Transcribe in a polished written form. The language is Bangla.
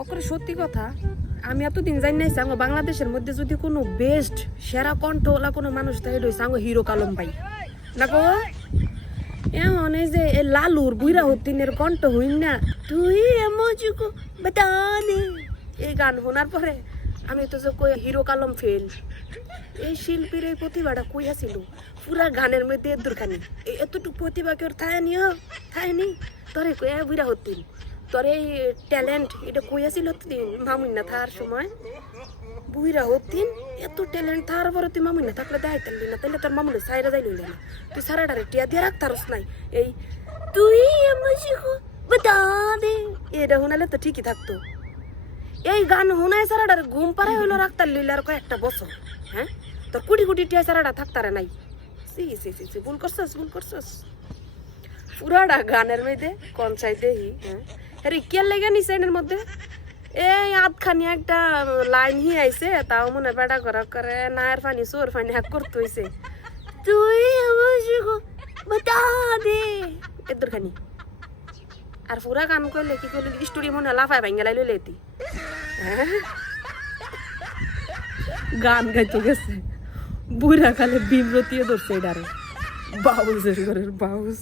অকরে সত্যি কথা, আমি এতদিন জানি নাই সাঙ্গ বাংলাদেশের মধ্যে যদি কোনো বেস্ট সেরা কণ্ঠওয়ালা কোনো মানুষ থাকে রয়েছে সাঙ্গ হিরো কালম ভাই না গো। এমন এই যে লালুর বুইরা হতিনের কণ্ঠ হইন না, তুই এমজুকো বাতা দে, এই গান শোনার পরে আমি তো যে কই হিরো কালম ফেল। এই শিল্পীর এই প্রতিভাটা কই আছিল পুরা গানের মধ্যে দূরখানি এতটুকু প্রতিভা কেউ থায়নি তোরে কই বুইরা হতিন তোর এই ট্যালেন্ট এটা কই আছিল দিন মামুন না থার সময় বুইরা হতিন এত ট্যালেন্ট থার পরে তুই মামুন না থাকলে দেখাই তাহলি না, তাহলে তোর মামুনে সাইরা যাই লইলে না, তুই সারাটারে টিয়া দিয়ে রাখতারস নাই। এই তুই বাতা দে এটা শোনালে তো ঠিকই থাকতো। এই গান শোনায় সারাটারে ঘুম পাড়াই হইলো রাখতার লইলে আর কয়েকটা বছর। হ্যাঁ তোর কোটি কোটি টিয়া সারাটা থাকতারে নাই। সি ভুল করছস পুরাটা গানের মধ্যে কোন চাইতে হি। হ্যাঁ আরে কে লেগে নিছে এর মধ্যে এই আধখানি একটা লাইন হি আইছে, তাও মনে বেড়া করা করে নায়ের ফানি সোর ফানি হ্যাক করতে হইছে, তুই বাতা দে এদের খানি। আর পুরা গান কইলে কি কইলে স্টুডিও মনে লাফায় ভাঙ্গা লাইলে লেতি। গান গাইতে গেছে বুড়া কালে বিব্রতিও ধরছে এটারে বাউজের ঘরের বাউজ।